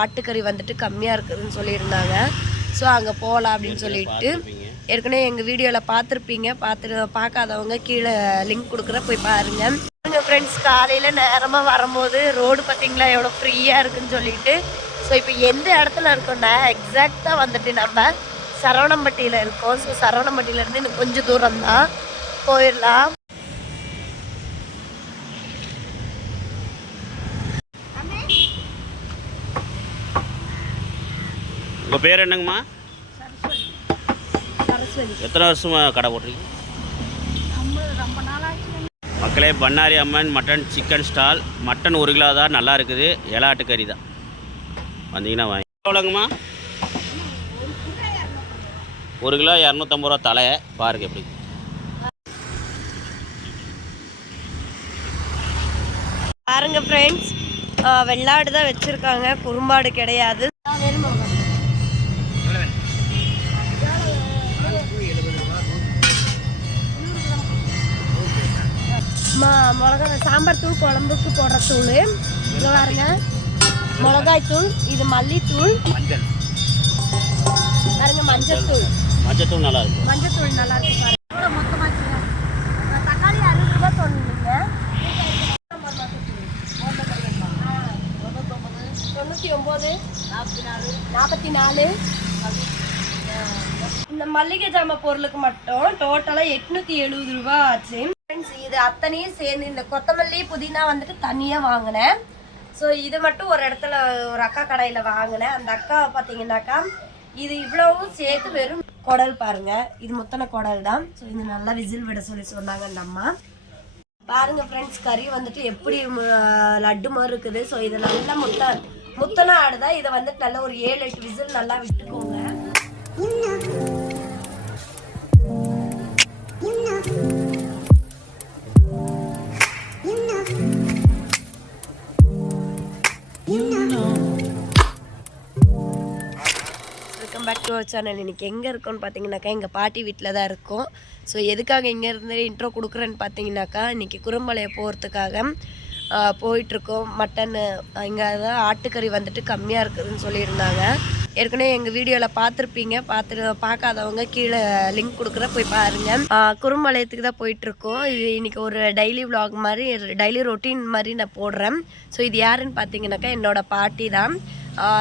ஆட்டுக்கறி வந்துட்டு கம்மியாக இருக்குதுன்னு சொல்லியிருந்தாங்க. ஸோ அங்கே போகலாம் அப்படின்னு சொல்லிட்டு ஏற்கனவே எங்கள் வீடியோவில் பார்த்துருப்பீங்க. பார்த்துட்டு பார்க்காதவங்க கீழே லிங்க் கொடுக்குற போய் பாருங்க. எங்கள் ஃப்ரெண்ட்ஸ் காலையில் நேரமாக வரும்போது ரோடு பார்த்தீங்களா எவ்வளோ ஃப்ரீயாக இருக்குன்னு சொல்லிட்டு. ஸோ இப்போ எந்த இடத்துல இருக்கோம்னா எக்ஸாக்டாக வந்துட்டு நம்ம சரவணம்பட்டியில் இருக்கோம். ஸோ சரவணம்பட்டியிலேருந்து இன்னும் கொஞ்சம் தூரம் தான் போயிடலாம். உங்கள் பேர் என்னங்கம்மா? எத்தனை வருஷமா கடை போட்டிருக்கீங்க? மக்களே Bannari Amman mutton chicken stall. Mutton ஒரு கிலோ தான் நல்லா இருக்குது. இலாட்டு கறி தான். வந்தீங்கன்னா வாங்கி. எவ்வளோங்கம்மா? ஒரு கிலோ இரநூத்தம்பது ரூபா தலை. பாருங்க எப்படி பாருங்க ஃப்ரெண்ட்ஸ் வெள்ளாடு தான் வச்சுருக்காங்க. குறும்பாடு கிடையாது. மிளகா சாம்பார் தூள் குழம்புக்கு போடுற தூள். இங்கே பாருங்க. மிளகாய் தூள் இது மல்லித்தூள். மஞ்சள். பாருங்க மஞ்சள் தூள். மஞ்சத்தூள் நல்லா இருக்கும். மஞ்சள் தூள் நல்லா இருக்கு பாருங்க. எவ்வளோ மொத்தமாச்சுங்க தக்காளி அறுபது ரூபா சொன்னீங்க தொண்ணூற்றி ஒம்பது நாற்பத்தி நாலு. இந்த மல்லிகை ஜாம பொருளுக்கு மட்டும் டோட்டலாக எட்நூற்றி எழுபது ரூபா ஆச்சு. ஃப்ரெண்ட்ஸ் இது அத்தனையும் சேர்ந்து இந்த கொத்தமல்லி புதினா வந்துட்டு தனியாக வாங்கினேன். ஸோ இது மட்டும் ஒரு இடத்துல ஒரு அக்கா கடையில் வாங்கினேன். அந்த அக்கா பார்த்தீங்கன்னாக்கா இது இவ்வளவும் சேர்த்து வெறும் குடல் பாருங்கள் இது முத்தன குடல் தான் ஸோ இது நல்லா விசில் விட சொல்லி சொன்னாங்க அந்த அம்மா. பாருங்கள் ஃப்ரெண்ட்ஸ் கறி வந்துட்டு எப்படி லட்டு மாதிரி இருக்குது. ஸோ இது நல்லா முத்த முத்தன ஆடுதான் இதை வந்துட்டு நல்லா ஒரு ஏழு எட்டு விசில் நல்லா விட்டுக்கோங்க. Welcome back to our channel இன்னைக்கு எங்கே இருக்கோன்னு பார்த்தீங்கன்னாக்கா எங்கள் பாட்டி வீட்டில் தான் இருக்கோம். ஸோ எதுக்காக இங்கேருந்து இன்ட்ரோ கொடுக்குறேன்னு பார்த்தீங்கன்னாக்கா இன்றைக்கி குறும்பலையை போகிறதுக்காக போயிட்டுருக்கோம். மட்டன் இங்கே தான் ஆட்டுக்கறி வந்துட்டு கம்மியாக இருக்குதுன்னு சொல்லியிருந்தாங்க. ஏற்கனவே எங்கள் வீடியோவில் பார்த்துருப்பீங்க பார்த்து பார்க்காதவங்க கீழே லிங்க் கொடுக்குற போய் பாருங்கள் குறும்பாளையத்துக்கு தான் போயிட்டுருக்கோம். இது இன்றைக்கி ஒரு டெய்லி விலாக் மாதிரி டெய்லி ரொட்டீன் மாதிரி நான் போடுறேன். ஸோ இது யாருன்னு பார்த்தீங்கன்னாக்கா என்னோடய பாட்டி தான்.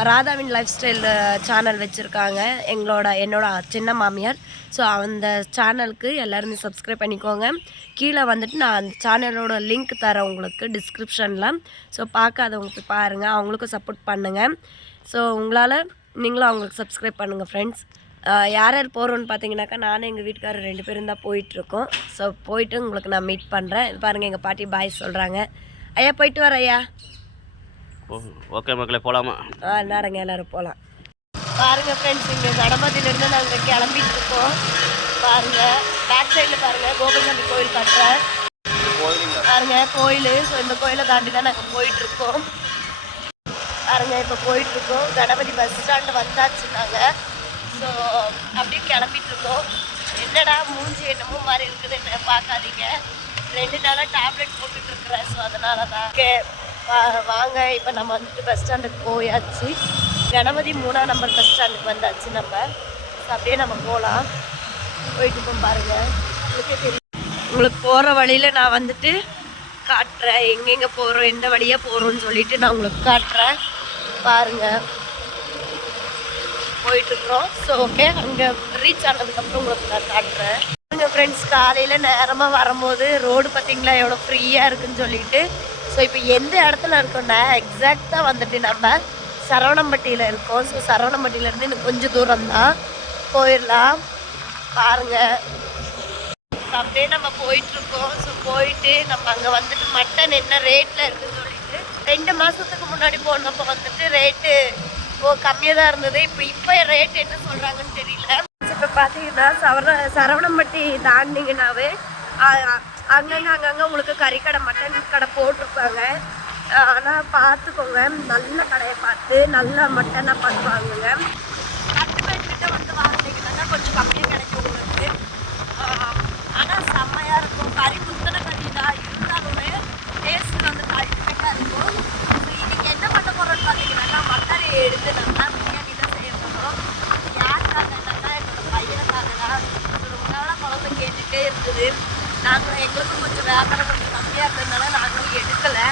ராதாவின் லைஃப் ஸ்டைல் சேனல் வச்சுருக்காங்க. எங்களோட என்னோட சின்ன மாமியார். ஸோ அந்த சேனலுக்கு எல்லாருமே சப்ஸ்கிரைப் பண்ணிக்கோங்க. கீழே வந்துட்டு நான் அந்த சேனலோட லிங்க் தரேன் உங்களுக்கு டிஸ்கிரிப்ஷனில் ஸோ பார்க்காதவங்க போய் பாருங்கள் அவங்களுக்கும் சப்போர்ட் பண்ணுங்கள் ஸோ உங்களால் நீங்களும் அவங்களுக்கு சப்ஸ்கிரைப் பண்ணுங்கள் ஃப்ரெண்ட்ஸ் யார் யார் போகிறோன்னு பார்த்தீங்கன்னாக்கா நானும் எங்கள் வீட்டுக்காரர் ரெண்டு பேரும் தான் போயிட்டுருக்கோம். ஸோ போயிட்டு உங்களுக்கு நான் மீட் பண்ணுறேன் பாருங்கள் எங்கள் பாட்டி பாய் சொல்கிறாங்க ஐயா போயிட்டு வர ஐயா. ஓகே மக்களே போகலாமா ஆ எல்லாருங்க எல்லாரும் போகலாம் பாருங்க ஃப்ரெண்ட்ஸ் இங்கே கணபதியிலேருந்து நாங்கள் கிளம்பிட்டு இருக்கோம். பாருங்க பேக் சைடில் பாருங்க கோபிநாதி கோயில் கட்டுறேன் பாருங்க கோயில். ஸோ இந்த கோயிலை தாண்டி தான் நாங்கள் போயிட்டு இருக்கோம். பாருங்க இப்போ போயிட்டு இருக்கோம். கணபதி பஸ் ஸ்டாண்டு வந்தாச்சு நாங்கள் ஸோ அப்படியே கிளம்பிட்டு இருக்கோம். என்னடா மூஞ்சி என்னமோ மாதிரி இருக்குதுன்னு பார்க்காதீங்க. ரெண்டு நாளாக டேப்லெட் போட்டுட்டு இருக்கிறேன். ஸோ அதனால தான் ஓகே வாங்க இப்போ நம்ம வந்துட்டு பஸ் ஸ்டாண்டுக்கு போயாச்சு. கணபதி மூணாம் நம்பர் பஸ் ஸ்டாண்டுக்கு வந்தாச்சு நம்ம. அப்படியே நம்ம போகலாம் போயிட்டு இருக்கோம் பாருங்கள் உங்களுக்கே தெரியும். உங்களுக்கு போகிற வழியில் நான் வந்துட்டு காட்டுறேன். எங்கெங்கே போகிறோம் எந்த வழியாக போகிறோன்னு சொல்லிட்டு நான் உங்களுக்கு காட்டுறேன். பாருங்கள் போயிட்டுருக்குறோம் ஸோ ஓகே அங்கே ரீச் ஆனதுக்கப்புறம் உங்களுக்கு நான் காட்டுறேன். எங்கள் ஃப்ரெண்ட்ஸ் காலையில் நேரமாக வரும்போது ரோடு பார்த்தீங்களா எவ்வளோ ஃப்ரீயாக இருக்குன்னு சொல்லிட்டு ஸோ இப்போ எந்த இடத்துல இருக்கோம்னா எக்ஸாக்டாக வந்துட்டு நம்ம சரவணம்பட்டியில் இருக்கோம். ஸோ சரவணம்பட்டியிலேருந்து இன்னும் கொஞ்சம் தூரம் தான் போயிடலாம் பாருங்கள் அப்படியே நம்ம போயிட்டுருக்கோம். ஸோ போயிட்டு நம்ம அங்கே வந்துட்டு மட்டன் என்ன ரேட்டில் இருக்குதுன்னு சொல்லிட்டு ரெண்டு மாதத்துக்கு முன்னாடி போனப்போ வந்துட்டு ரேட்டு ஓ கம்மியாக தான் இருந்தது. இப்போ இப்போ ரேட் என்ன சொல்கிறாங்கன்னு தெரியல. இப்போ பார்த்தீங்கன்னா சவர சரவணம்பட்டி தாண்டிங்கனாவே அங்கங்கே அங்கங்கே உங்களுக்கு கறிக்கடை மட்டன் கடை போட்டிருப்பாங்க. ஆனால் பார்த்துக்கோங்க நல்ல கடையை பார்த்து நல்ல மட்டனை பார்த்து வாங்குங்க. பேர் கிட்ட வந்து வாங்கினீங்கன்னா கொஞ்சம் கம்மியாக கிடைக்கும் உங்களுக்கு. ஆனால் செம்மையாக இருக்கும். கறி முத்தனை கறி தான். இருந்தாலுமே டேஸ்ட் வந்து கரெக்டாக இருக்கும். இன்னைக்கு என்ன பண்ண போகிறோம்னு பார்த்தீங்கன்னா மட்டனை எடுத்து நல்லா பிரியாணி தான் செய்ய போகிறோம் யாருக்காக என்னன்னா என்னோடய பையனுக்காக தான். ரொம்ப நாளாக குழந்தை கேட்டுகிட்டே இருக்குது நாங்கள் எங்களுக்கும் கொஞ்சம் வியாபாரம் கொஞ்சம் கம்மியாக இருந்ததுனால நாங்களும் எடுக்கலை.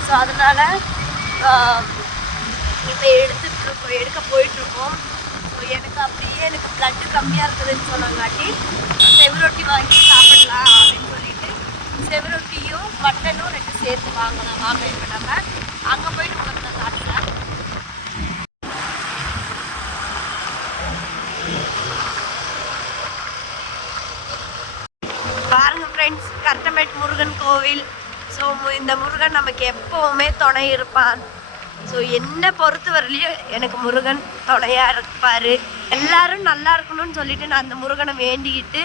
ஸோ அதனால் இப்போ எடுத்துட்டு இருக்கோம் எடுக்க போயிட்டுருக்கோம் ஸோ எனக்கு அப்படியே எனக்கு ப்ளட்டு கம்மியாக இருக்குதுன்னு சொன்னாங்காட்டி செவரொட்டி வாங்கி சாப்பிடலாம் அப்படின்னு சொல்லிட்டு செவரொட்டியும் மட்டனும் ரெண்டு சேர்த்து வாங்கலாம் வாங்க இப்போ நம்ம அங்கே போயிட்டு உங்களுக்கு நான் காட்டுறேன் பாருங்க ஃப்ரெண்ட்ஸ் கர்த்தமேட் முருகன் கோவில். ஸோ இந்த முருகன் நமக்கு எப்போவுமே துணை இருப்பான் ஸோ என்னை பொறுத்த வரலையும் எனக்கு முருகன் துணையாக இருப்பார். எல்லாரும் நல்லா இருக்கணும்னு சொல்லிட்டு நான் அந்த முருகனை வேண்டிக்கிட்டு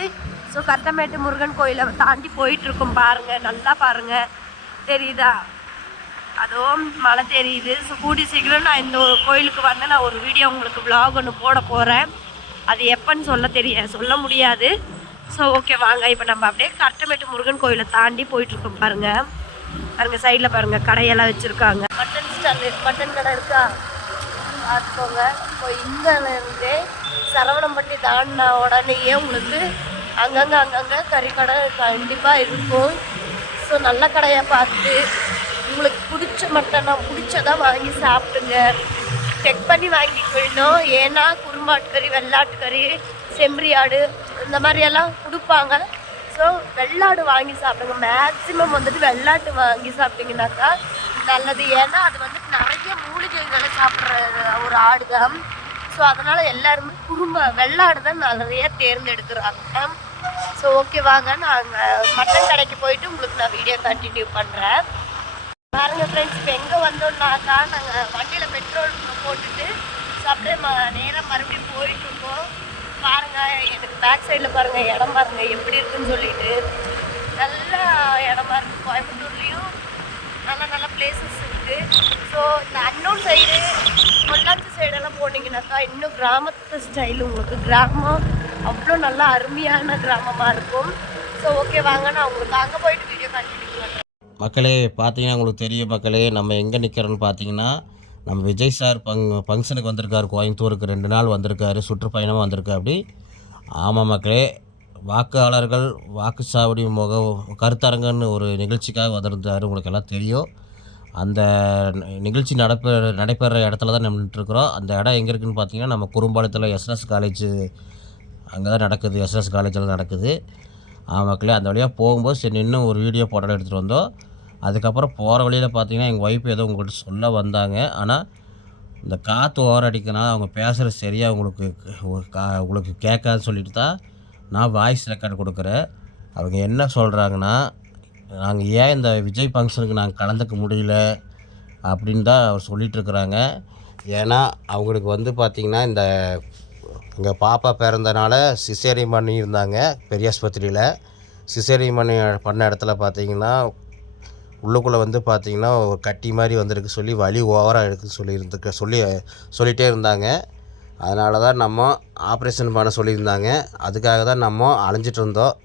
ஸோ கர்த்தமேட்டு முருகன் கோயிலை தாண்டி போயிட்டுருக்கோம் பாருங்கள் நல்லா பாருங்கள் தெரியுதா? அதுவும் மழை தெரியுது. ஸோ கூடி சீக்கிரம் நான் இந்த ஒரு கோயிலுக்கு வந்து நான் ஒரு வீடியோ உங்களுக்கு vlog ஒன்று போட போகிறேன் அது எப்போன்னு சொல்ல தெரிய சொல்ல முடியாது. ஸோ ஓகே வாங்க. இப்போ நம்ம அப்படியே கட்டமேட்டு முருகன் கோயிலை தாண்டி போயிட்டுருக்கோம் பாருங்கள் பாருங்கள் சைடில் பாருங்க கடையெல்லாம் வச்சுருக்காங்க. மட்டன் ஸ்டால் மட்டன் கடை இருக்கா? பார்த்துக்கோங்க. இப்போ இங்கேருந்தே சரவணம்பட்டி தாண்டின உடனேயே உங்களுக்கு அங்கங்கே அங்கங்கே கறிக்கடை கண்டிப்பாக இருக்கும். ஸோ நல்ல கடையாக பார்த்து உங்களுக்கு பிடிச்ச மட்டனை பிடிச்சதாக வாங்கி சாப்பிடுங்க. செக் பண்ணி வாங்கிட்டு போயிடணும் ஏன்னா குருமாட்டுக்கறி வெள்ளாட்டுக்கறி செம்பரி ஆடு இந்த மாதிரியெல்லாம் கொடுப்பாங்க. ஸோ வெள்ளாடு வாங்கி சாப்பிடுங்க. மேக்ஸிமம் வந்துட்டு வெள்ளாட்டு வாங்கி சாப்பிட்டீங்கன்னாக்கா நல்லது. ஏன்னா அது வந்துட்டு நிறைய மூலிகைகளை சாப்பிட்ற ஒரு ஆடு தான். ஸோ அதனால் எல்லாருமே குறும்ப வெள்ளாடு தான் நிறைய தேர்ந்தெடுக்கிறாங்க. ஸோ ஓகே வாங்க. நாங்கள் மட்டன் கடைக்கு போயிட்டு உங்களுக்கு நான் வீடியோ கண்டினியூ பண்ணுறேன் பாருங்கள் ஃப்ரெண்ட்ஸ் இப்போ எங்கே வந்தோம்னாக்கா நாங்கள் வண்டியில் பெட்ரோல் போட்டுட்டு ஸோ அப்படியே ம நேராக மறுபடியும் போயிட்டு பாருங்கள் பாருங்க எனக்கு பேக் சைடில் பாருங்க இடம் பாருங்க எப்படி இருக்குன்னு சொல்லிட்டு. நல்ல இடமா இருக்கு கோயம்புத்தூர்லேயும் நல்ல நல்ல பிளேசஸ் இருக்கு. ஸோ இந்த அன்னூர் சைடு பொள்ளாச்சி சைடெல்லாம் போனீங்கன்னாக்கா இன்னும் கிராமத்து ஸ்டைல் உங்களுக்கு. கிராமம் அவ்வளோ நல்லா அருமையான கிராமமாக இருக்கும். ஸோ ஓகே வாங்க நான் உங்களுக்கு அங்கே போயிட்டு வீடியோ கண்டினியூ பண்ணுறேன் மக்களே பார்த்தீங்கன்னா உங்களுக்கு தெரியும் மக்களே நம்ம எங்கே நிற்கிறோன்னு பார்த்தீங்கன்னா நம்ம விஜய் சார் பங் ஃபங்க்ஷனுக்கு வந்திருக்காரு கோயம்புத்தூருக்கு ரெண்டு நாள் வந்திருக்காரு சுற்றுப்பயணமாக வந்திருக்காரு அப்படி. ஆமாம் மக்களே வாக்காளர்கள் வாக்குச்சாவடி முக கருத்தரங்கன்னு ஒரு நிகழ்ச்சிக்காக வந்திருந்தார் உங்களுக்கு எல்லாம் தெரியும். அந்த நிகழ்ச்சி நடப்ப நடைபெற இடத்துல தான் நின்றுட்டுருக்குறோம். அந்த இடம் எங்கே இருக்குதுன்னு பார்த்தீங்கன்னா நம்ம குறும்பாலத்தில் எஸ்எஸ் காலேஜ் அங்கே தான் நடக்குது எஸ்எஸ் காலேஜில் நடக்குது. ஆ மக்களே அந்த வழியாக போகும்போது சரி நின்று ஒரு வீடியோ போட்டோ எடுத்துகிட்டு வந்தோம். அதுக்கப்புறம் போகிற வழியில் பார்த்தீங்கன்னா எங்கள் ஒய்ஃப் ஏதோ உங்கள்கிட்ட சொல்ல வந்தாங்க. ஆனால் இந்த காற்று ஓவர் அடிக்கனா அவங்க பேசுகிறது சரியாக உங்களுக்கு கா உங்களுக்கு கேட்காதுன்னு சொல்லிட்டு தான் நான் வாய்ஸ் ரெக்கார்டு கொடுக்குறேன். அவங்க என்ன சொல்கிறாங்கன்னா நாங்கள் ஏன் இந்த விஜய் ஃபங்க்ஷனுக்கு நாங்கள் கலந்துக்க முடியல அப்படின்னு தான் அவர் சொல்லிகிட்ருக்குறாங்க ஏன்னா அவங்களுக்கு வந்து பார்த்திங்கன்னா இந்த எங்கள் பாப்பா பிறந்தனால சிசேரியம் பண்ணியிருந்தாங்க பெரிய ஆஸ்பத்திரியில். சிசேரியம் பண்ணி பண்ண இடத்துல பார்த்தீங்கன்னா உள்ளுக்குள்ளே வந்து பார்த்தீங்கன்னா ஒரு கட்டி மாதிரி வந்திருக்கு சொல்லி வலி ஓவராக இருக்குன்னு சொல்லி இருந்துக்க சொல்லி சொல்லிகிட்டே இருந்தாங்க. அதனால தான் நம்ம ஆப்ரேஷன் பண்ண சொல்லியிருந்தாங்க. அதுக்காக தான் நம்ம அலைஞ்சிட்டு இருந்தோம்.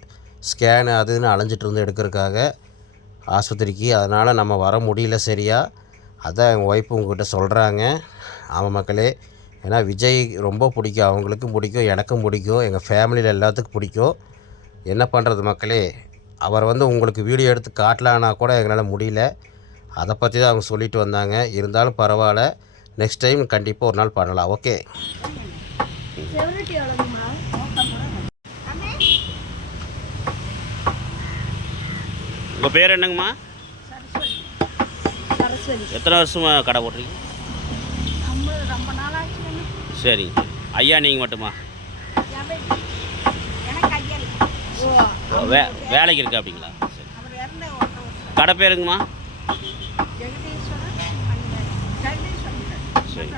ஸ்கேனு அதுன்னு அலைஞ்சிட்டு இருந்தோம் எடுக்கிறதுக்காக ஆஸ்பத்திரிக்கு. அதனால் நம்ம வர முடியல சரியாக அதான் எங்கள் ஒய்ஃப் உங்ககிட்ட சொல்கிறாங்க ஆமாம் மக்களே ஏன்னா விஜய் ரொம்ப பிடிக்கும். அவங்களுக்கும் பிடிக்கும் எனக்கும் பிடிக்கும். எங்கள் ஃபேமிலியில் எல்லாத்துக்கும் பிடிக்கும். என்ன பண்ணுறது மக்களே? அவர் வந்து உங்களுக்கு வீடியோ எடுத்து காட்டலான்னா கூட எங்களால் முடியல. அதை பற்றி தான் அவங்க சொல்லிட்டு வந்தாங்க. இருந்தாலும் பரவாயில்ல. நெக்ஸ்ட் டைம் கண்டிப்பாக ஒரு நாள் பண்ணலாம். ஓகே உங்கள் பேர் என்னங்கம்மா? எத்தனை வருஷமாக கடை நாளாச்சு சரிங்க ஐயா நீங்கள் மட்டுமா? வே வேலைக்கு இருக்கா அப்படிங்களா சரி. கடை பேருங்கம்மா சரி.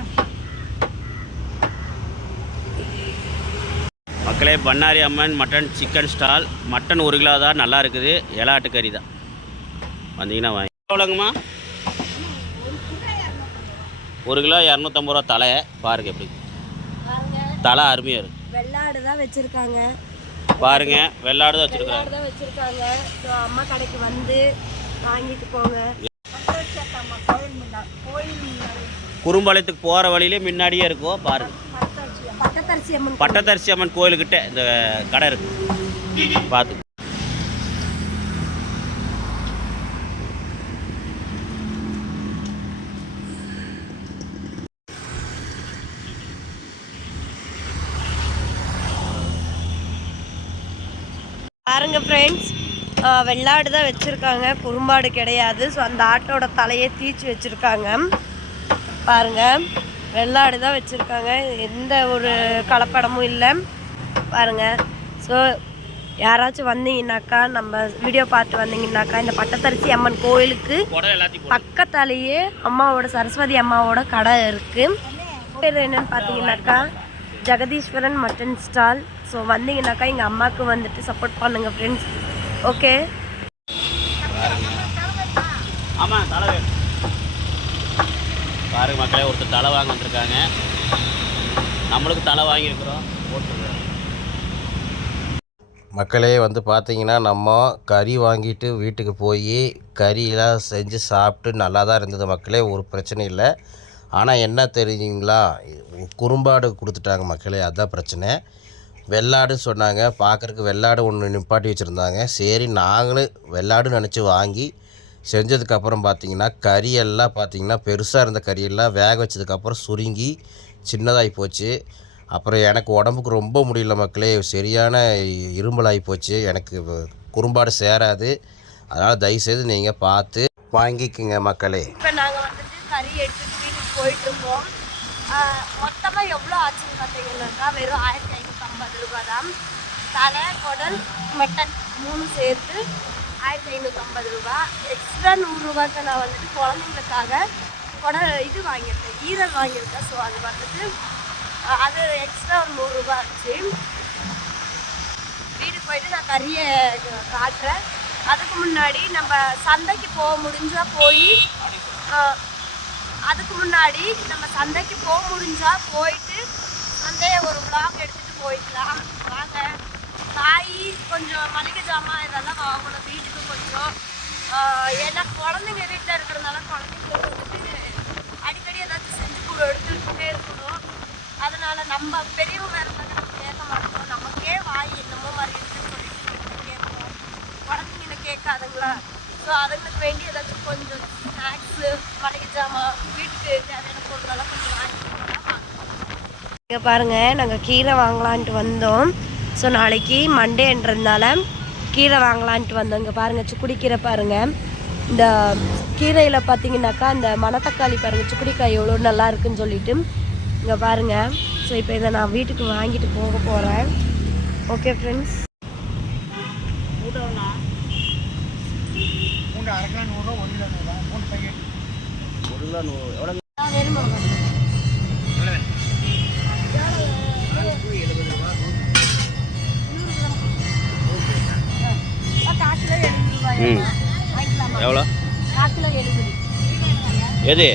மக்களே Bannari Amman mutton chicken stall. Mutton ஒரு கிலோ தான் நல்லா இருக்குது. இலாட்டு கறி தான். வந்தீங்கன்னா வாங்கி எவ்வளோங்கம்மா? ஒரு கிலோ இரநூத்தம்பது ரூபா தலை. பாருங்க எப்படி. தலை அருமையாக இருக்கு. வெள்ளாடு தான் வச்சிருக்காங்க. பாருங்க வெள்ளாடு தான் தான் வச்சிருக்காங்க. ஸோ அம்மா கடைக்கு வந்து வாங்கிட்டு போங்க. குறும்பாளையத்துக்கு போகிற வழியிலே முன்னாடியே இருக்கும் பாருங்க. பட்டத்தரிசி அம்மன் பட்டத்தரிசி அம்மன் கோயிலுக்கிட்ட இந்த கடை இருக்கு. பார்த்து பாருங்கள் ஃப்ரெண்ட்ஸ் வெள்ளாடு தான் வச்சுருக்காங்க. குறும்பாடு கிடையாது. ஸோ அந்த ஆட்டோட தலையை தீச்சு வச்சுருக்காங்க. பாருங்க. வெள்ளாடு தான் வச்சுருக்காங்க. எந்த ஒரு கலப்படமும் இல்லை. பாருங்க. ஸோ யாராச்சும் வந்தீங்கன்னாக்கா நம்ம வீடியோ பார்த்து வந்தீங்கன்னாக்கா இந்த பட்டத்தரிசி அம்மன் கோயிலுக்கு பக்கத்தாலேயே அம்மாவோட சரஸ்வதி அம்மாவோட கடை இருக்குது பேர் என்னன்னு பார்த்தீங்கன்னாக்கா ஜெகதீஸ்வரன் மட்டன் ஸ்டால். ஸோ வந்தீங்கன்னாக்கா எங்கள் அம்மாவுக்கு வந்துட்டு சப்போர்ட் பண்ணுங்கள் ஃப்ரெண்ட்ஸ் ஓகே ஆமாம் தலை வேணும் பாருங்க மக்களே ஒருத்தர் தலை வாங்க வந்திருக்காங்க நம்மளுக்கு தலை வாங்கியிருக்கிறோம். போட்டுருக்கோம் மக்களே வந்து பார்த்தீங்கன்னா நம்ம கறி வாங்கிட்டு வீட்டுக்கு போய் கறியெல்லாம் செஞ்சு சாப்பிட்டு நல்லா தான் இருந்தது மக்களே ஒரு பிரச்சனை இல்லை. ஆனால் என்ன தெரியுங்களா? குறும்பாடு கொடுத்துட்டாங்க மக்களே அதுதான் பிரச்சனை. வெள்ளாடு சொன்னாங்க. பார்க்குறக்கு வெள்ளாடு ஒன்று நிப்பாட்டி வச்சுருந்தாங்க. சரி நாங்களும் வெள்ளாடு நினச்சி வாங்கி செஞ்சதுக்கப்புறம் பார்த்தீங்கன்னா கறியெல்லாம் பார்த்தீங்கன்னா பெருசாக இருந்த கறியெல்லாம் வேக வச்சதுக்கப்புறம் சுருங்கி சின்னதாகி போச்சு. அப்புறம் எனக்கு உடம்புக்கு ரொம்ப முடியல மக்களே. சரியான இரும்பலாகி போச்சு. எனக்கு குறும்பாடு சேராது. அதனால் தயவுசெய்து நீங்கள் பார்த்து வாங்கிக்கோங்க மக்களே. இப்போ நாங்கள் வந்துட்டு கறி எடுத்துட்டு வீட்டுக்கு போயிட்டு இருக்கோம். மொத்தமாக எவ்வளோ ஆச்சுன்னு பார்த்தீங்கன்னாக்கா வெறும் ஆயிரத்தி ஐநூற்றம்பது ரூபா தான். தலை குடல் மட்டன் மூணு சேர்த்து ஆயிரத்தி ஐநூற்றம்பது ரூபா. எக்ஸ்ட்ரா நூறுரூவாய்க்கு நான் வந்துட்டு குழந்தைங்களுக்காக குடல் இது வாங்கியிருக்கேன். ஈரல் வாங்கியிருக்கேன். ஸோ அது வந்துட்டு அது எக்ஸ்ட்ரா ஒரு நூறுரூபா ஆச்சு. வீட்டுக்கு போயிட்டு நான் கறியை காட்டுறேன். அதுக்கு முன்னாடி நம்ம சந்தைக்கு போக முடிஞ்சால் போய் அதுக்கு முன்னாடி நம்ம சந்தைக்கு போக முடிஞ்சா போயிட்டு சந்தையை ஒரு விளாக் எடுத்துட்டு போய்க்கலாம். வாங்க. காய் கொஞ்சம் மளிகை ஜாமான் இதெல்லாம் வாங்கணும். வீட்டுக்கு கொஞ்சம் ஏன்னா குழந்தைங்க வீட்டில் இருக்கிறதுனால குழந்தைங்களுக்கு வந்துட்டு அடிக்கடி ஏதாச்சும் செஞ்சு கூட எடுத்துக்கிட்டே இருக்கணும். அதனால நம்ம பெரியவங்க இருந்தாங்க நம்ம கேட்க மாட்டோம். நமக்கே வாய் என்னமோ மாதிரி இருக்குன்னு சொல்லிட்டு கேட்போம். குழந்தைங்கள கேட்காதுங்களா? ஸோ அதுங்களுக்கு வேண்டி ஏதாச்சும் கொஞ்சம் ஸ்நாக்ஸு மளிகை ஜாமான் வீட்டுக்கு தேவையான பொருளெல்லாம் கொஞ்சம் வாங்கிக்கலாம் இங்கே பாருங்கள் நாங்கள் கீரை வாங்கலான்ட்டு வந்தோம். ஸோ நாளைக்கு மண்டேன்றதுனால கீரை வாங்கலான்ட்டு வந்தோம். இங்கே பாருங்கள் சுக்குடி கீரை பாருங்கள் இந்த கீரையில் பார்த்தீங்கன்னாக்கா இந்த மணத்தக்காளி பாருங்கள் சுக்குடிக்காய் எவ்வளோ நல்லா இருக்குன்னு சொல்லிட்டு. இங்கே பாருங்கள் ஸோ இப்போ இதை நான் வீட்டுக்கு வாங்கிட்டு போக போகிறேன் ஓகே ஃப்ரெண்ட்ஸ் மூணு அரை கிலோ நூறுரூவா ஒரு கிலோ நூறுரூவா மூணு பேக்கெட் எவ்வளோ? எவ்வளோ எது?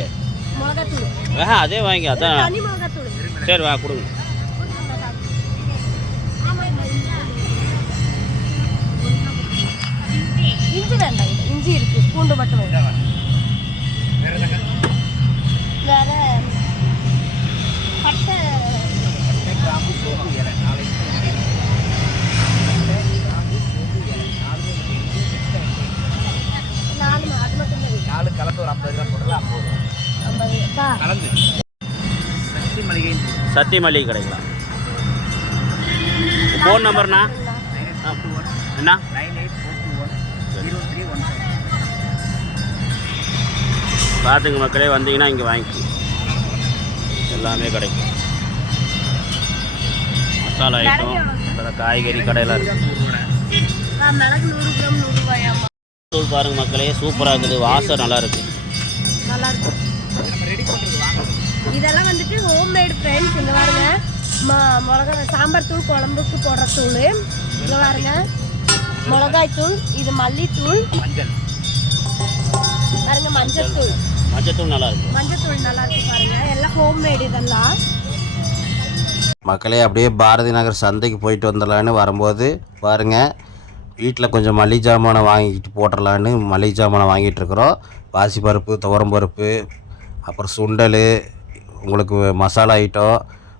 மிளகாத்தூள். ஆஹா அதே வாங்கி அதான். சரி வா கொடுங்க இஞ்சி. வேண்டாம். இஞ்சி இருக்கு. பூண்டு மட்டும் வேணும். வேற பட்டை நாலு கலந்து ஒரு ஐம்பது கிராம் போடலாம் ஐம்பது கலந்து. சக்தி மளிகை சத்தி மல்லிகை கிடைக்கலாம் ஃபோன் நம்பர்ண்ணா என்ன? Nine eight four two one zero three one seven. பார்த்துங்க மக்களே வந்தீங்கன்னா இங்கே வாங்கிக்கி எல்லாமே கிடைக்கும். மசாலா ஐட்டம் அப்புறம் காய்கறி கடையெல்லாம் இருக்குது தூள் பாருங்க மக்களே சூப்பராக இருக்குது. வாசம் நல்லா வாங்க இதெல்லாம் வந்துட்டு ஹோம்மேடு ஃப்ரெண்ட்ஸ் இங்கே பாருங்க. ம மிளகா சாம்பார் தூள் குழம்புக்கு போடுற தூள். இங்கே பாருங்க. மிளகாய் தூள் இது மல்லித்தூள். மஞ்சள். பாருங்க மஞ்சள் தூள். மஞ்சத்தூள் நல்லா இருக்குது மஞ்சள் தூள் நல்லா இருக்கு பாருங்க. எல்லாம் ஹோம்மேடு இதெல்லாம். மக்களே அப்படியே பாரதி நகர் சந்தைக்கு போயிட்டு வந்துடலான்னு வரும்போது பாருங்கள் வீட்டில் கொஞ்சம் மளிகை ஜாமானை வாங்கிட்டு போட்டுடலான்னு மளிகை ஜாமானை வாங்கிட்டு இருக்கிறோம். பாசிப்பருப்பு துவரம்பருப்பு அப்புறம் சுண்டல் உங்களுக்கு மசாலா ஐட்டம்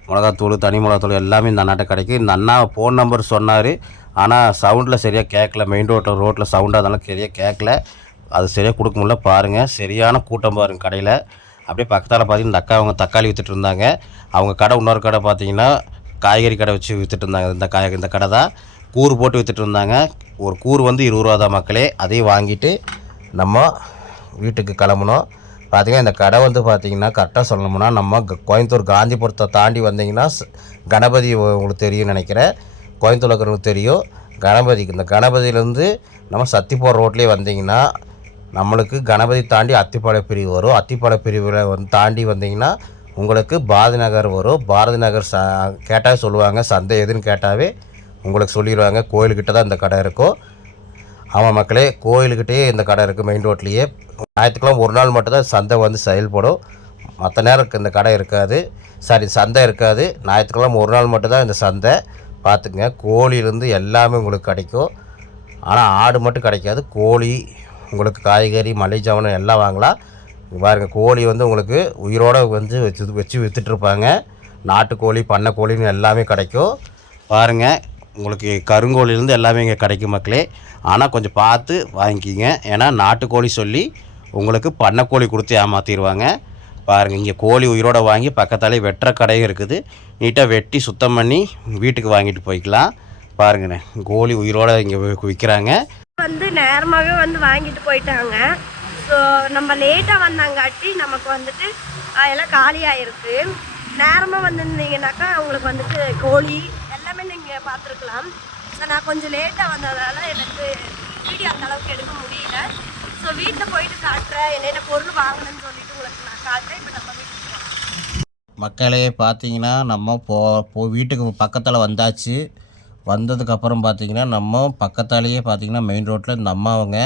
மிளகாத்தூள் தனி மிளகாத்தூள் எல்லாமே இந்த அண்ணாட்ட கிடைக்கும். இந்த அண்ணா ஃபோன் நம்பர் சொன்னார். ஆனால் சவுண்டில் சரியாக கேட்கல மெயின் ரோட்டில் ரோட்டில் சவுண்டு அதெல்லாம் சரியாக கேட்கல அது சரியாக கொடுக்க முடியல. பாருங்கள் சரியான கூட்டம் பாருங்க கடையில். அப்படியே பக்கத்தால் பார்த்தீங்கன்னா இந்த அக்கா அவங்க தக்காளி விற்றுட்டு இருந்தாங்க. அவங்க கடை இன்னொரு கடை பார்த்தீங்கன்னா காய்கறி கடை வச்சு விற்றுட்டு இருந்தாங்க. இந்த காய் இந்த கடை தான். கூறு போட்டு விற்றுட்டு இருந்தாங்க. ஒரு கூறு வந்து இருபது ரூபா தான் மக்களே. அதையும் வாங்கிட்டு நம்ம வீட்டுக்கு கிளம்புனோம். பார்த்தீங்கன்னா இந்த கடை வந்து பார்த்திங்கன்னா கரெக்டாக சொல்லணும்னா நம்ம கோயம்புத்தூர் காந்திபுரத்தை தாண்டி வந்தீங்கன்னா கணபதி உங்களுக்கு தெரியும்னு நினைக்கிறேன். கோயம்புத்தூர் இருக்கிறவங்களுக்கு தெரியும். கணபதிக்கு இந்த கணபதியிலேருந்து நம்ம சத்திப்பூர் ரோட்லேயே வந்தீங்கன்னா நம்மளுக்கு கணபதி தாண்டி அத்திப்பாளைய பிரிவு வரும். அத்திப்பாளைய பிரிவில் வந்து தாண்டி வந்தீங்கன்னா உங்களுக்கு பாரதி நகர் வரும். பாரதி நகர் ச கேட்டால் சொல்லுவாங்க. சந்தை எதுன்னு கேட்டாவே உங்களுக்கு சொல்லிடுவாங்க. கோயில்கிட்ட தான் இந்த கடை இருக்கும். ஆமாம் மக்களே கோயிலுக்கிட்டேயே இந்த கடை இருக்குது மெயின் ரோட்லேயே. ஞாயிற்றுக்கிழமை ஒரு நாள் மட்டும்தான் சந்தை வந்து செயல்படும். மற்ற நேரம் இந்த கடை இருக்காது. சாரி சந்தை இருக்காது. ஞாயிற்றுக்கிழமை ஒரு நாள் மட்டும்தான் இந்த சந்தை. பார்த்துங்க கோழியிலேருந்து எல்லாமே உங்களுக்கு கிடைக்கும். ஆனால் ஆடு மட்டும் கிடைக்காது. கோழி உங்களுக்கு காய்கறி மளிகை ஜாமான் எல்லாம் வாங்கலாம் பாருங்கள் பாருங்க கோழி வந்து உங்களுக்கு உயிரோடு வந்து வச்சு வச்சு விற்றுட்ருப்பாங்க நாட்டுக்கோழி பண்ணைக்கோழின்னு எல்லாமே கிடைக்கும். பாருங்கள் உங்களுக்கு கருங்கோழிலேருந்து எல்லாமே இங்கே கிடைக்கும் மக்களே. ஆனால் கொஞ்சம் பார்த்து வாங்கிக்கிங்க. ஏன்னா நாட்டுக்கோழி சொல்லி உங்களுக்கு பண்ணைக்கோழி கொடுத்து ஏமாற்றிடுவாங்க பாருங்கள் இங்கே கோழி உயிரோடு வாங்கி பக்கத்தாலே வெட்டுற கடையும் இருக்குது. நீட்டாக வெட்டி சுத்தம் பண்ணி வீட்டுக்கு வாங்கிட்டு போய்க்கலாம். பாருங்கண்ணே கோழி உயிரோட இங்கே விற்கிறாங்க வந்து நேரமாகவே வந்து வாங்கிட்டு போயிட்டாங்க. ஸோ நம்ம லேட்டாக வந்தாங்காட்டி நமக்கு வந்துட்டு எல்லாம் காலியாயிருக்கு. நேரமாக வந்திருந்தீங்கன்னாக்கா உங்களுக்கு வந்துட்டு கோழி எல்லாமே நீங்கள் பார்த்துருக்கலாம். ஸோ நான் கொஞ்சம் லேட்டாக வந்ததால எனக்கு வீடியோ அந்த அளவுக்கு எடுக்க முடியல. ஸோ வீட்டில் போயிட்டு காட்டுறேன். என்னென்ன பொருள் வாங்கணும்னு சொல்லிட்டு உங்களுக்கு நான் காட்டுறேன். இப்போ நம்ம வீட்டுக்கு மக்களே பார்த்தீங்கன்னா நம்ம போ வீட்டுக்கு பக்கத்தில் வந்தாச்சு. வந்ததுக்கப்புறம் பார்த்தீங்கன்னா நம்ம பக்கத்தாலேயே பார்த்தீங்கன்னா மெயின் ரோட்டில் இந்த அம்மா அவங்க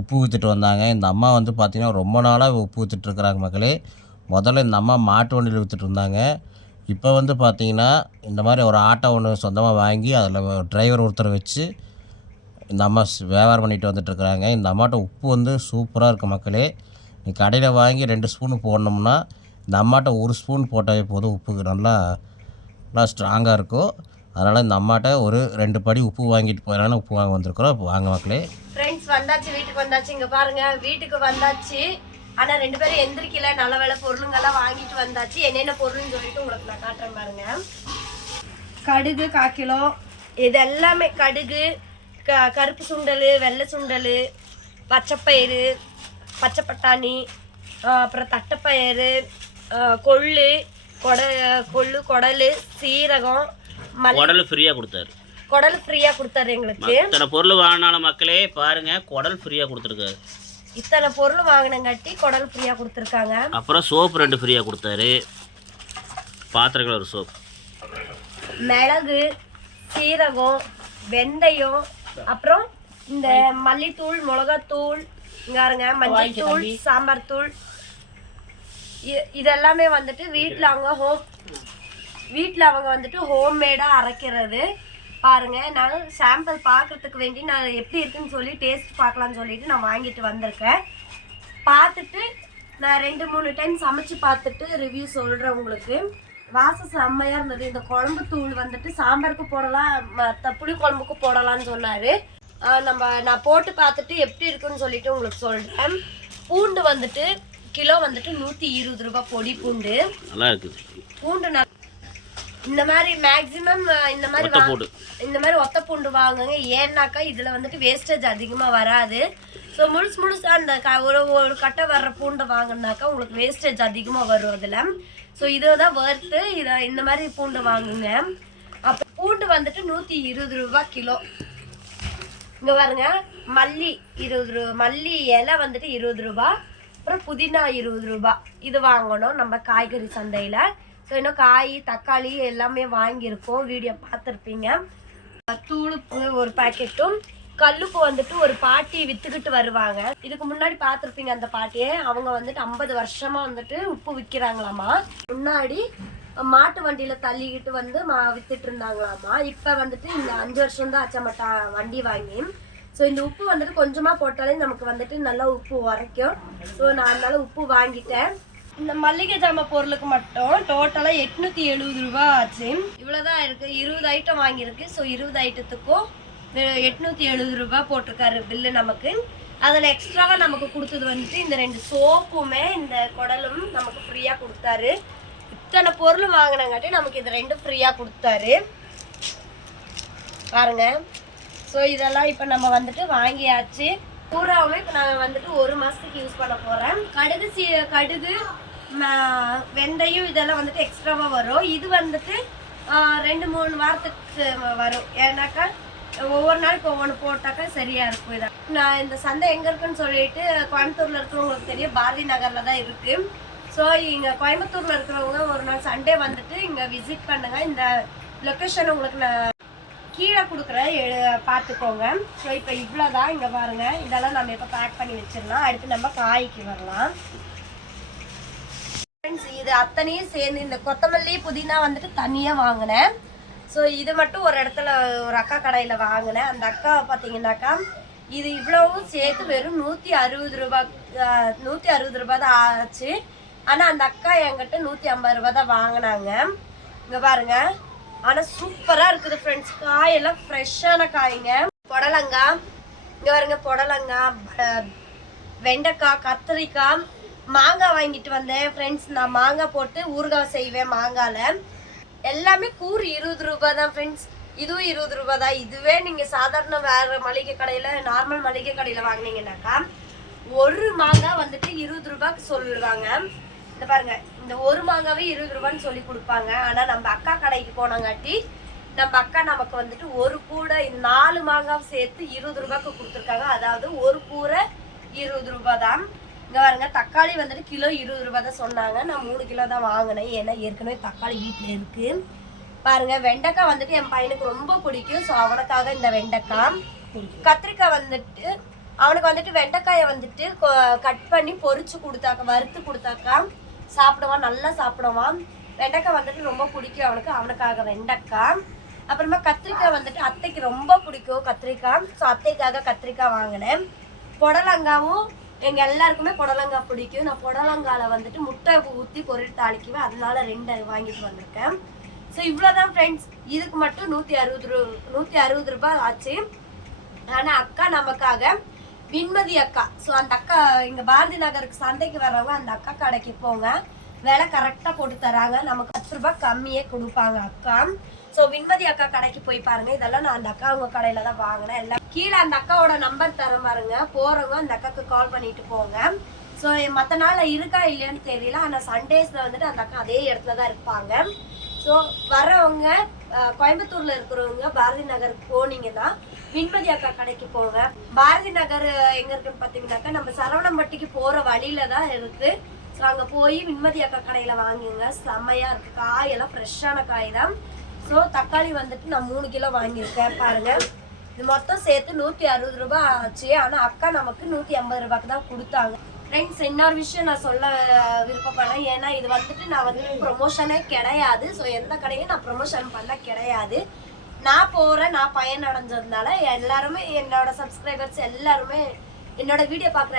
உப்பு விற்றுட்டு வந்தாங்க. இந்த அம்மா வந்து பார்த்திங்கன்னா ரொம்ப நாளாக உப்பு விற்றுட்டு இருக்கிறாங்க மக்களே. முதல்ல இந்த அம்மா மாட்டு வண்டியில் விற்றுட்டு இருந்தாங்க. இப்போ வந்து பார்த்தீங்கன்னா இந்த மாதிரி ஒரு ஆட்டோ ஒன்று சொந்தமாக வாங்கி அதில் டிரைவர் ஒருத்தர் வச்சு இந்த அம்மா வியாபாரம் பண்ணிட்டு வந்துட்டுருக்குறாங்க இந்த அம்மாட்ட உப்பு வந்து சூப்பராக இருக்குது மக்களே. நீ கடையில் வாங்கி ரெண்டு ஸ்பூன் போடணும்னா இந்த அம்மாட்ட ஒரு ஸ்பூன் போட்டாவே போதும். உப்புக்கு நல்லா நல்லா ஸ்ட்ராங்காக இருக்கும். அதனால் இந்த அம்மாட்ட ஒரு ரெண்டு படி உப்பு வாங்கிட்டு போயிடலான்னு உப்பு வாங்க வந்திருக்கிறோம். இப்போ வாங்க மக்களே. ஃப்ரெண்ட்ஸ் வந்தாச்சு வீட்டுக்கு வந்தாச்சு. இங்கே பாருங்க வீட்டுக்கு வந்தாச்சு. ஆனால் ரெண்டு பேரும் எந்திரிக்கல. நல்ல வேலை பொருளுங்கெல்லாம் வாங்கிட்டு வந்தாச்சு. என்னென்ன பொருள்னு சொல்லிட்டு உங்களுக்கு நான் காட்டுறேன் பாருங்க. கடுகு காக்கிலோ இது எல்லாமே கடுகு க கருப்பு சுண்டல் வெள்ளை சுண்டல் பச்சைப்பயிறு பச்சை பட்டாணி அப்புறம் தட்டைப்பயிறு கொள்ளு கொட கொள்ளு குடல் சீரகம் குடல் ஃப்ரீயாக கொடுத்தாரு. குடல் ஃப்ரீயாக கொடுத்தாரு எங்களுக்கு. இத்தனை பொருள் வாங்கினாலும் மக்களே பாருங்க குடல் ஃப்ரீயாக கொடுத்துருக்காரு. இத்தனை பொருள் வாங்கினங்காட்டி குடல் ஃப்ரீயாக கொடுத்துருக்காங்க. அப்புறம் சோப்பு ரெண்டு ஃப்ரீயாக கொடுத்தாரு. பாத்திரங்கள் ஒரு சோப் மிளகு சீரகம் வெந்தயம் அப்புறம் இந்த மல்லித்தூள் மிளகாத்தூள் இங்க பாருங்க மஞ்சள் தூள் சாம்பார் தூள் இதெல்லாமே வந்துட்டு வீட்டில் அவங்க ஹோம் வீட்டில் அவங்க வந்துட்டு ஹோம்மேடாக அரைக்கிறது. பாருங்க நான் சாம்பிள் பார்க்கறதுக்கு வேண்டி நான் எப்படி இருக்குன்னு சொல்லி டேஸ்ட் பார்க்கலாம்னு சொல்லிட்டு நான் வாங்கிட்டு வந்திருக்கேன். பார்த்துட்டு நான் ரெண்டு மூணு டைம் சமைச்சு பார்த்துட்டு ரிவ்யூ சொல்கிறேன் உங்களுக்கு. வாசம் செம்மையாக இருந்தது. இந்த குழம்பு தூள் வந்துட்டு சாம்பாருக்கு போடலாம் மற்ற புளி குழம்புக்கு போடலாம்னு சொன்னார். நம்ம நான் போட்டு பார்த்துட்டு எப்படி இருக்குன்னு சொல்லிட்டு உங்களுக்கு சொல்கிறேன் பூண்டு வந்துட்டு கிலோ வந்துட்டு நூற்றி இருபது ரூபாய் பொடி பூண்டு. நல்லா இருக்குது. பூண்டு நான் இந்த மாதிரி மேக்ஸிமம் இந்த மாதிரி. இந்த மாதிரி ஒத்த பூண்டு வாங்குங்க. ஏன்னாக்கா இதில் வந்துட்டு வேஸ்டேஜ் அதிகமாக வராது. ஸோ முழுசு முழுசா அந்த க ஒரு ஒரு கட்டை வர்ற பூண்டை வாங்கினாக்கா உங்களுக்கு வேஸ்டேஜ் அதிகமாக வரும் அதில். ஸோ இதை தான் வறுத்து இதை இந்த மாதிரி பூண்டு வாங்குங்க. அப்போ பூண்டு வந்துட்டு நூற்றி இருபது ரூபா கிலோ. இங்கே பாருங்க. மல்லி இருபது ரூபா மல்லி இலை வந்துட்டு இருபது ரூபா. அப்புறம் புதினா இருபது ரூபா. இது வாங்கணும் நம்ம காய்கறி சந்தையில். ஸோ இன்னும் காய் தக்காளி எல்லாமே வாங்கியிருக்கோம். வீடியோ பார்த்துருப்பீங்க. தூளுப்பு ஒரு பாக்கெட்டும் கல்லுப்பு வந்துட்டு ஒரு பாட்டி வித்துக்கிட்டு வருவாங்க. இதுக்கு முன்னாடி பார்த்துருப்பீங்க அந்த பாட்டியை. அவங்க வந்துட்டு ஐம்பது வருஷமா வந்துட்டு உப்பு விற்கிறாங்களாமா முன்னாடி மாட்டு வண்டியில தள்ளிக்கிட்டு வந்து மா வித்துட்டு இருந்தாங்களாமா இப்போ வந்துட்டு இந்த அஞ்சு வருஷம் தான் அச்சமட்டா வண்டி வாங்கி. ஸோ இந்த உப்பு வந்துட்டு கொஞ்சமா போட்டாலே நமக்கு வந்துட்டு நல்லா உப்பு உரைக்கும். ஸோ நான் அதனால உப்பு வாங்கிட்டேன். இந்த மல்லிகை ஜாம பொருளுக்கு மட்டும் டோட்டலாக எட்நூத்தி எழுபது ரூபா ஆச்சு. இவ்வளோதான் இருக்கு. இருபது ஐட்டம் வாங்கியிருக்கு. ஸோ இருபது ஐட்டத்துக்கும் எட்நூற்றி எட்நூத்தி எழுபது ரூபா போட்டிருக்காரு பில்லு நமக்கு. அதில் எக்ஸ்ட்ராவாக நமக்கு கொடுத்தது வந்துட்டு இந்த ரெண்டு சோப்புமே இந்த குடலும் நமக்கு ஃப்ரீயாக கொடுத்தாரு. இத்தனை பொருள் வாங்கினங்காட்டி நமக்கு இது ரெண்டும் ஃப்ரீயாக கொடுத்தாரு. பாருங்க. ஸோ இதெல்லாம் இப்போ நம்ம வந்துட்டு வாங்கியாச்சு. பூராவுமே இப்போ நான் வந்துட்டு ஒரு மாதத்துக்கு யூஸ் பண்ண போகிறேன் கடுகு சீ கடுகு வெந்தயம் இதெல்லாம் வந்துட்டு எக்ஸ்ட்ராவாக வரும். இது வந்துட்டு ரெண்டு மூணு வாரத்துக்கு வரும். ஏன்னாக்கா ஒவ்வொரு நாளைக்கு ஒவ்வொன்று போட்டாக்கா சரியாக இருக்கும் இதை நான் இந்த சந்தை எங்கே இருக்குன்னு சொல்லிட்டு கோயம்புத்தூரில் இருக்கிறவங்களுக்கு தெரியும். பாரதி நகரில் தான் இருக்குது ஸோ இங்கே கோயம்புத்தூரில் இருக்கிறவங்க ஒரு நாள் சண்டே வந்துட்டு இங்கே விசிட் பண்ணுங்கள் இந்த லொக்கேஷன் உங்களுக்கு நான் கீழே கொடுக்குறேன். எ- பார்த்துக்கோங்க. ஸோ இப்போ இவ்வளோ தான் இங்கே பாருங்கள் இதெல்லாம் நம்ம இப்போ பேக் பண்ணி வச்சிடலாம். அடுத்து நம்ம காய்க்கு வரலாம். ஃப்ரெண்ட்ஸ் இது அத்தனையும் சேர்ந்து இந்த கொத்தமல்லி புதினா வந்துட்டு தனியாக வாங்கினேன். ஸோ இது மட்டும் ஒரு இடத்துல ஒரு அக்கா கடையில் வாங்கினேன். அந்த அக்கா பார்த்தீங்கன்னாக்கா இது இவ்வளவும் சேர்த்து வெறும் நூற்றி அறுபது ரூபாய் நூற்றி அறுபது ரூபா தான் ஆச்சு. ஆனால் அந்த அக்கா என்கிட்ட நூற்றி ஐம்பது ரூபா தான் வாங்கினாங்க. இங்கே பாருங்க. ஆனால் சூப்பராக இருக்குது ஃப்ரெண்ட்ஸ் காயெல்லாம் ஃப்ரெஷ்ஷான காய்ங்க. புடலங்காய் இங்கே பாருங்க புடலங்காய் ப- வெண்டைக்காய் கத்திரிக்காய். மாங்காய் வாங்கிட்டு வந்தேன். ஃப்ரெண்ட்ஸ் நான் மாங்காய் போட்டு ஊறுகாய் செய்வேன் மாங்காயில் எல்லாமே கூறு இருபது ரூபாய் தான் ஃப்ரெண்ட்ஸ் இதுவும் இருபது ரூபாய் தான். இதுவே நீங்கள் சாதாரண வேறு மளிகை கடையில் நார்மல் மளிகை கடையில் வாங்குனீங்கன்னாக்கா ஒரு மாங்காய் வந்துட்டு இருபது ரூபாய்க்கு சொல்லுவாங்க. இந்த பாருங்க. இந்த ஒரு மாங்காவே இருபது ரூபான்னு சொல்லி கொடுப்பாங்க. ஆனால் நம்ம அக்கா கடைக்கு போனங்காட்டி நம்ம அக்கா நமக்கு வந்துட்டு ஒரு கூடை நாலு மாங்காய் சேர்த்து இருபது ரூபாய்க்கு கொடுத்துருக்காங்க. அதாவது ஒரு கூரை இருபது ரூபாய் தான். இங்கே பாருங்க தக்காளி வந்துட்டு கிலோ இருபது ரூபா தான் சொன்னாங்க. நான் மூணு கிலோ தான் வாங்கினேன். ஏன்னா ஏற்கனவே தக்காளி வீட்டில் இருக்கு. பாருங்க வெண்டைக்காய் வந்துட்டு என் பையனுக்கு ரொம்ப பிடிக்கும். ஸோ அவனுக்காக இந்த வெண்டைக்காய். கத்திரிக்காய் வந்துட்டு அவனுக்கு வந்துட்டு வெண்டைக்காயை வந்துட்டு கட் பண்ணி பொறிச்சு கொடுத்தாக்கா வறுத்து கொடுத்தாக்கா சாப்பிடுவான் நல்லா சாப்பிடுவான். வெண்டைக்காய் வந்துட்டு ரொம்ப பிடிக்கும் அவனுக்கு. அவனுக்காக வெண்டைக்காய். அப்புறமா கத்திரிக்காய் வந்துட்டு அத்தைக்கு ரொம்ப பிடிக்கும் கத்திரிக்காய். ஸோ அத்தைக்காக கத்திரிக்காய் வாங்கினேன். புடலங்காவும் எங்க எல்லாருக்குமே புடலங்காய் பிடிக்கும். நான் புடலங்கால வந்துட்டு முட்டை ஊற்றி பொருள் தாளிக்குவேன். அதனால ரெண்டு வாங்கிட்டு வந்திருக்கேன். ஸோ இவ்வளோதான் ஃப்ரெண்ட்ஸ் இதுக்கு மட்டும் நூற்றி அறுபது ரூ நூற்றி அறுபது ரூபாய் ஆச்சு. ஆனா அக்கா நமக்காக விண்மதி அக்கா. ஸோ அந்த அக்கா இங்க பாரதி நகருக்கு சந்தைக்கு வர்றவங்க அந்த அக்கா கடைக்கு போங்க. விலை கரெக்டாக போட்டு தராங்க. நமக்கு பத்து ரூபாய் கம்மியே கொடுப்பாங்க அக்கா. ஸோ விண்மதி அக்கா கடைக்கு போய் பாருங்க. இதெல்லாம் நான் அந்த அக்கா அவங்க கடையில தான் வாங்கினேன். எல்லாம் கீழே அந்த அக்காவோட நம்பர் தர பாருங்க. போறவங்க அந்த அக்காக்கு கால் பண்ணிட்டு போங்க. ஸோ மற்ற நாளில் இருக்கா இல்லையான்னு தெரியல. ஆனால் சண்டேஸில் வந்துட்டு அந்த அக்கா அதே இடத்துல தான் இருப்பாங்க. ஸோ வர்றவங்க கோயம்புத்தூரில் கோயம்புத்தூர்ல இருக்கிறவங்க பாரதி நகருக்கு போனீங்கன்னா விண்மதி அக்கா கடைக்கு போங்க. பாரதி நகர் எங்க இருக்குன்னு பார்த்தீங்கன்னாக்கா நம்ம சரவணம்பட்டிக்கு போற வழியில தான் இருக்கு. ஸோ அங்கே போய் விண்மதி அக்கா கடையில வாங்குங்க. செம்மையா இருக்கு. காய் எல்லாம் ஃப்ரெஷ்ஷான காய் தான். ஸோ தக்காளி வந்துட்டு நான் மூணு கிலோ வாங்கியிருக்கேன் பாருங்க. இது மொத்தம் சேர்த்து நூற்றி அறுபது ரூபா ஆச்சு. ஆனால் அக்கா நமக்கு நூற்றி ஐம்பது ரூபாய்க்கு தான் கொடுத்தாங்க. ஃப்ரெண்ட்ஸ் இன்னொரு விஷயம் நான் சொல்ல விருப்பப்படுறேன். ஏன்னா இது வந்துட்டு நான் வந்துட்டு ப்ரொமோஷனே கிடையாது. ஸோ எந்த கடையும் நான் ப்ரொமோஷன் பண்ண கிடையாது. நான் போகிறேன் நான் பயன் அடைஞ்சதுனால எல்லாருமே என்னோட சப்ஸ்கிரைபர்ஸ் எல்லாருமே என்னோட வீடியோ பார்க்குற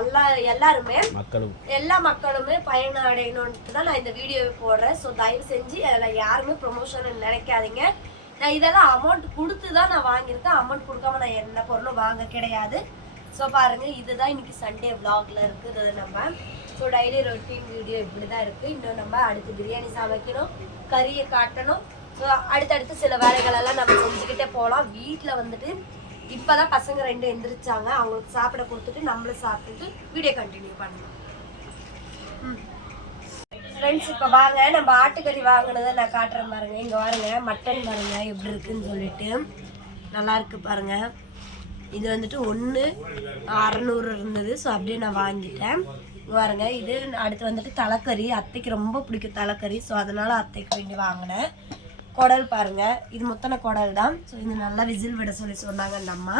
எல்லா எல்லாருமே மக்களும். எல்லா மக்களுமே பயன் அடையணும்ட்டு தான் நான் இந்த வீடியோவை போடுறேன். ஸோ தயவு செஞ்சு அதில் யாருமே ப்ரொமோஷன் நினைக்காதீங்க. நான் இதெல்லாம் அமௌண்ட் கொடுத்து தான் நான் வாங்கியிருக்கேன். அமௌண்ட் கொடுக்காம நான் எந்த பொருளும் வாங்க கிடையாது. ஸோ பாருங்க இதுதான் இன்னைக்கு சண்டே vlogல இருக்குது நம்ம. ஸோ டெய்லி ரொட்டீன் வீடியோ இப்படி தான் இருக்குது இன்னும் நம்ம அடுத்து பிரியாணி சமைக்கணும் கறியை காட்டணும். ஸோ அடுத்தடுத்து சில வேலைகளெல்லாம் நம்ம செஞ்சுக்கிட்டே போகலாம். வீட்டில் வந்துட்டு இப்போதான் பசங்க ரெண்டு எந்திரிச்சாங்க. அவங்களுக்கு சாப்பிட கொடுத்துட்டு நம்மளும் சாப்பிட்டுட்டு வீடியோ கண்டினியூ பண்ணலாம். ஃப்ரெண்ட்ஸ் இப்போ வாங்க. நம்ம ஆட்டுக்கறி வாங்கினதை நான் காட்டுறேன் பாருங்க. இங்கே பாருங்க. மட்டன் பாருங்க. எப்படி இருக்குன்னு சொல்லிட்டு. நல்லா இருக்கு பாருங்க. இது வந்துட்டு ஒன்று அறநூறு இருந்தது. ஸோ அப்படியே நான் வாங்கிட்டேன். இங்க பாருங்க. இது அடுத்து வந்துட்டு தலைக்கறி. அத்தைக்கு ரொம்ப பிடிக்கும் தலைக்கறி. ஸோ அதனால அத்தைக்கு வேண்டி வாங்கினேன். குடல் பாருங்க. இது முத்தன குடல் தான் ஸோ இது நல்லா விசில் விட சொல்லி சொன்னாங்க அந்த அம்மா.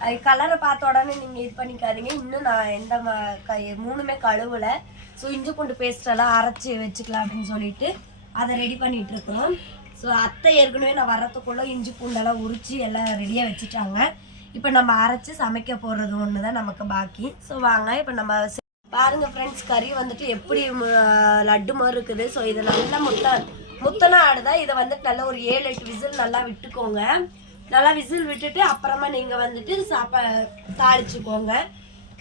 அது கலரை பார்த்த உடனே நீங்கள் இது பண்ணிக்காதீங்க. இன்னும் நான் எந்த ம- க- மூணுமே கழுவலை. ஸோ இஞ்சி பூண்டு பேஸ்ட் எல்லாம் அரைச்சி வச்சுக்கலாம் அப்படின்னு சொல்லிட்டு அதை ரெடி பண்ணிட்டு இருக்கிறோம். ஸோ அத்தை ஏற்கனவே நான் வர்றதுக்குள்ள இஞ்சி பூண்டெல்லாம் உரிச்சு எல்லாம் ரெடியாக வச்சுட்டாங்க. இப்போ நம்ம அரைச்சி சமைக்க போடுறது ஒன்று தான் நமக்கு பாக்கி. ஸோ வாங்க இப்போ நம்ம பாருங்கள் ஃப்ரெண்ட்ஸ் கறி வந்துட்டு எப்படி லட்டு மாதிரி இருக்குது. ஸோ இது நல்லா முட்டை முத்தனை ஆடுதா? இதை வந்துட்டு நல்லா ஒரு ஏழு எட்டு விசில் நல்லா விட்டுக்கோங்க. நல்லா விசில் விட்டுட்டு அப்புறமா நீங்கள் வந்துட்டு சாப்பா தாளிச்சுக்கோங்க.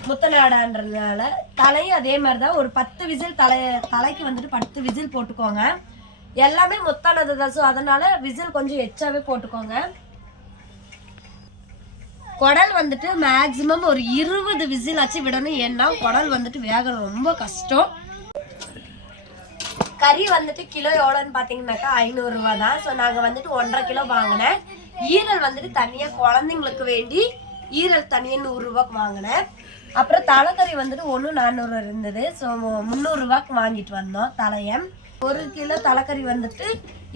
முத்தநாடான்றதுனால தலையும் அதே மாதிரி தான் ஒரு பத்து விசில் தலை தலைக்கு வந்துட்டு பத்து விசில் போட்டுக்கோங்க. எல்லாமே முத்தானது தான். ஸோ அதனால் விசில் கொஞ்சம் எச்சாவே போட்டுக்கோங்க. குடல் வந்துட்டு மேக்ஸிமம் ஒரு இருபது விசில் ஆச்சு விடணும். ஏன்னா குடல் வந்துட்டு வேக ரொம்ப கஷ்டம். கறி வந்துட்டு கிலோ எவ்வளோன்னு பார்த்தீங்கன்னாக்கா ஐநூறுரூவா தான். ஸோ நாங்கள் வந்துட்டு ஒன்றரை கிலோ வாங்கினேன். ஈரல் வந்துட்டு தனியாக குழந்தைங்களுக்கு வேண்டி ஈரல் தனியாக நூறுரூவாக்கு வாங்கினேன். அப்புறம் தலைக்கறி வந்துட்டு ஒன்று நானூறு இருந்தது. ஸோ முந்நூறுரூவாக்கு வாங்கிட்டு வந்தோம் தலையை ஒரு கிலோ தலைக்கறி வந்துட்டு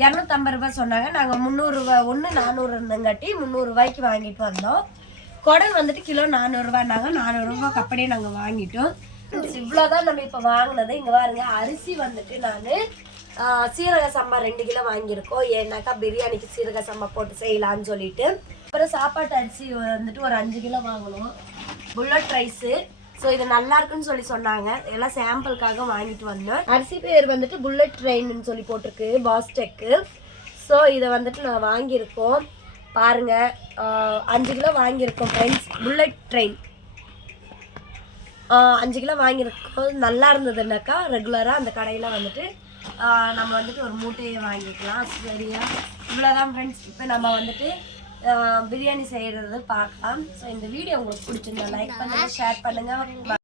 இரநூத்தம்பது ரூபாய் சொன்னாங்க. நாங்கள் முந்நூறுரூவா ஒன்று நானூறு இருந்தங்காட்டி முந்நூறுரூவாய்க்கு வாங்கிட்டு வந்தோம். குடல் வந்துட்டு கிலோ நானூறுரூவானாங்க நானூறுரூவாக்கு அப்படியே நாங்கள் வாங்கிட்டோம். இவ்வளோதான் நம்ம இப்போ வாங்கினது. இங்கே பாருங்க அரிசி வந்துட்டு நான் சீரக சம்பா ரெண்டு கிலோ வாங்கியிருக்கோம். ஏன்னாக்கா பிரியாணிக்கு சீரக சம்பா போட்டு செய்யலான்னு சொல்லிட்டு. அப்புறம் சாப்பாட்டு அரிசி வந்துட்டு ஒரு அஞ்சு கிலோ வாங்கணும். புல்லட் ரைஸு ஸோ இது நல்லா இருக்குன்னு சொல்லி சொன்னாங்க. எல்லாம் சாம்பிளுக்காக வாங்கிட்டு வந்தோம் அரிசி பேர் வந்துட்டு புல்லட் ட்ரெயின்னு சொல்லி போட்டிருக்கு பாஸ்டெக்கு ஸோ இதை வந்துட்டு நான் வாங்கியிருக்கோம். பாருங்க அஞ்சு கிலோ வாங்கியிருக்கோம் ஃப்ரெண்ட்ஸ் புல்லட் ட்ரெயின் அஞ்சு கிலோ வாங்கியிருக்கோம். நல்லா இருந்ததுனாக்கா ரெகுலராக அந்த கடையில் வந்துட்டு நம்ம வந்துட்டு ஒரு மூட்டையை வாங்கிக்கலாம். சரியா? இவ்வளோதான் ஃப்ரெண்ட்ஸ் இப்போ நம்ம வந்துட்டு பிரியாணி செய்கிறது பார்க்கலாம். ஸோ இந்த வீடியோ உங்களுக்கு பிடிச்சிருந்தா லைக் பண்ணுங்கள் ஷேர் பண்ணுங்கள்